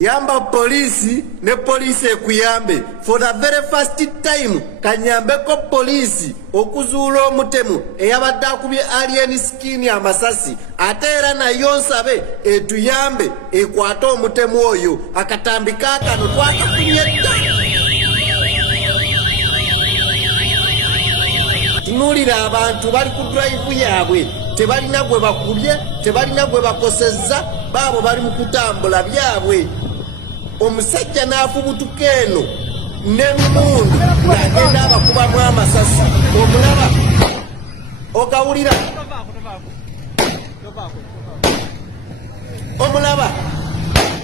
Yamba polisi ne polisi ekuyambe for the very first time kanyambeko polisi okuzuula omutemu eyabadde akubye alien skin amasasi ate era nayo nsabe etuyambe ekwate omutemu oyo akatambi kaakano twakafunye dda. Tunuulira abantu bali ku drive yaabwe tebalina gwe bakubye tebalina gwe bakosezza baabo bali mu kutambula byabwe. Omusajja n'afubutuka eno n'emmundu ng'agenda abakubamu amasasi omulaba ogawulira omulaba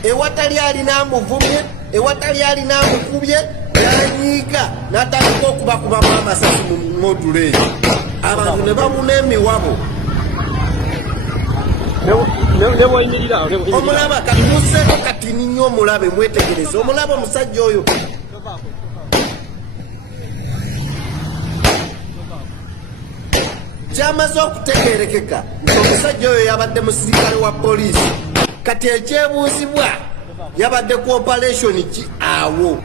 ewatali alina amuvumye ewatali alina amukubye n'anyiiga n'atandika okubakubamu amasasi mu modulo eyo abantu ne babuna emiwabo. Omulaba katumuseko katini nnyo omulabe mwetegereze omulaba omusajja oyo kyamaze okutegeerekeka nti omusajja oyo yabadde musirikale wa poliisi kati ekyebuuzibwa yabadde ku operation ki awo.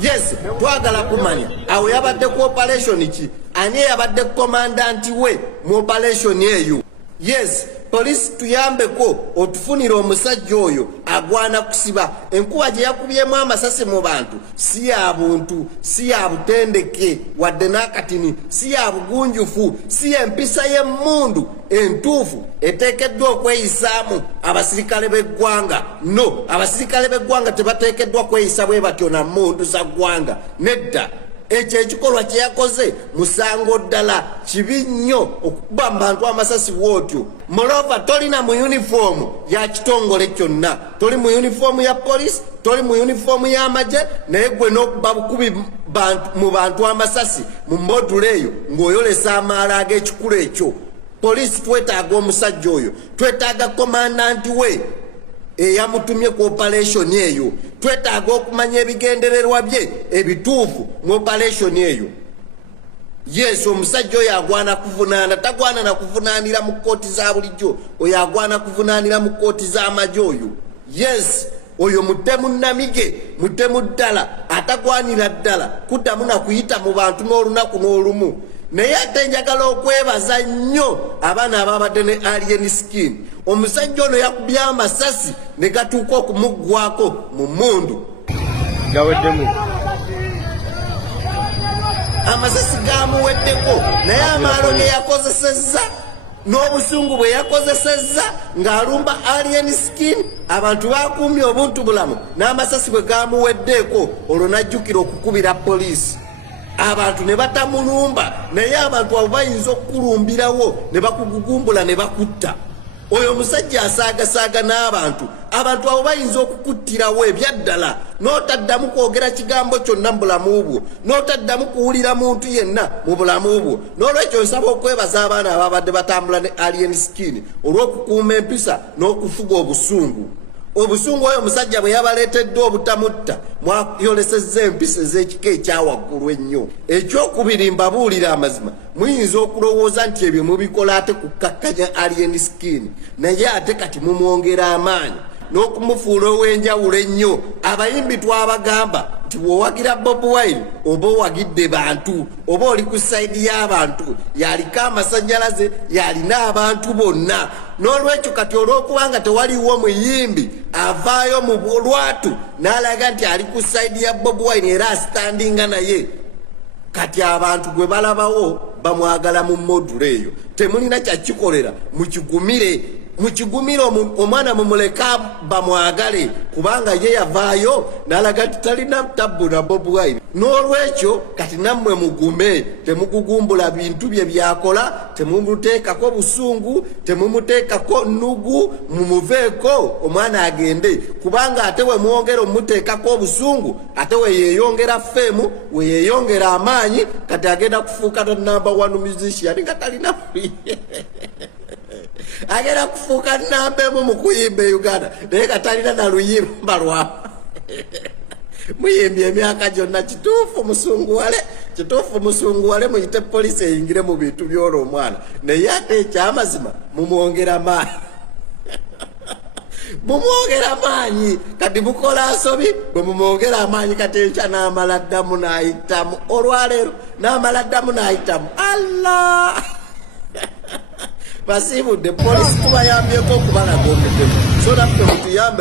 Yes, twagala kumanya awo yabadde ku operation ki ani yabadde komandanti we mu operation eyo. Yes, polisi tuyambeko otufunira omusajja oyo agwana kusiba enkuba gye yakubyemu amasasi mu bantu si ya buntu si ya butendeke wadde n'akatini si ya bugunjufu si empisa y'emmundu entuufu eteekeddwa okweyisaamu abasirikale b'eggwanga. No, abasirikale b'eggwanga tebateekeddwa kweyisa bwe batyo na mmundu za ggwanga nedda. Ekyo ekikolwa kye yakoze musango ddala kibi nnyo okukuba mu bantu amasasi bw'otyo. Moreover tolina mu uniform ya kitongole kyonna, toli mu uniform ya polisi, toli mu uniform y'amagye, naye gwe n'okuba bukubi mu bantu amasasi mu modulo eyo ng'oyolesa amaala ag'ekikulu ekyo. Polisi twetaaga omusajja oyo, twetaaga komandanti we eyamutumye ku operation eyo, twetaaga okumanya ebigendererwa bye ebituufu mu operation eyo. Yes, omusajja oyo agwana kuvunaana tagwana na kuvunaanira mu kkooti za bulijjo oyo agwana kuvunaanira mu kkooti z'amagye oyo. Yes, oyo mutemu namige mutemu ddala atagwanira ddala kuddamu na kuyita mu bantu n'olunaku n'olumu. Naye ate njagala okwebaza nnyo abaana ababadde ne alien skin. Omusajja ono yakubye amasasi ne gatuuka okumuggwako mu mmundu gaweddemu amasasi gamuweddeko naye amaalo ge yakozesezza n'obusungu bwe yakozesezza ng'alumba alien skin abantu bakuumye obuntu bulamu n'amasasi bwe gamuweddeeko olwo n'ajjukira okukubira poliisi. Abantu ne batamulumba naye abantu abo bayinza okukulumbirawo ne bakugugumbula ne bakutta. Oyo omusajja asaagasaaga n'abantu abantu abo bayinza okukuttirawo ebyaddala n'otaddamu kwogera kigambo kyonna mu bulamu bwo n'otaddamu kuwulira muntu yenna mu bulamu bwo. N'olwekyo nsaba okwebaza abaana ababadde batambula ne alien skin olw'okukuuma empisa n'okufuga obusungu. Obusungu oyo omusajja bwe yabaleetedde obutamutta mwayolesezza empisa ez'ekika ekyawaggulu ennyo. Ekyokubiri mbabuulira amazima muyinza okulowooza nti ebyo mubikola ate kukkakkanya alien skin naye ate kati mumwongera amaanyi n'okumufuula ow'enjawulo ennyo. Abayimbi twabagamba nti bw'owagira Bobi Wine oba owagidde bantu oba oli ku sayidi y'abantu yaliko amasannyalaze yalina abantu bonna. N'olwekyo kati olw'okubanga tewaliwo muyimbi avaayo mu lwatu n'alaga nti ali ku sayidi ya Bobi Wine era asitandinga naye kati abantu gwe balabawo bamwagala mu modulo eyo. Temulina kyakikolera mukigumire omwana mumuleka bamwagale kubanga ye yavaayo n'alaga nti talina tabbu na Bobi Wine. N'olwekyo kati nammwe mugume temugugumbula bintu bye byakola temumuteekako busungu temumuteekako nnugu mumuveeko omwana agende kubanga ate we mwongera omuteekako obusungu ate we yeeyongera feemu we yeeyongera amaanyi kati agenda kufuuka number 1 musician nga talina agenda kufuuka namba emu mu kuyimba e Uganda naye katalina na luyimba lwa muyimbi emyaka gyonna kituufu musunguwale muyite polisi eyingire mu bintu by'olwo omwana naye ate ekyamazima mumwongera maanyi Bumwogera maanyi kati bukola asobi bwe mumwogera amaanyi kati enkya n'amala ddamu n'ayitamu olwaleero n'amala ddamu n'ayitamu Allah basiibudde polisi tubayambyeko okubalaga omuddemu so naffe mutuyambe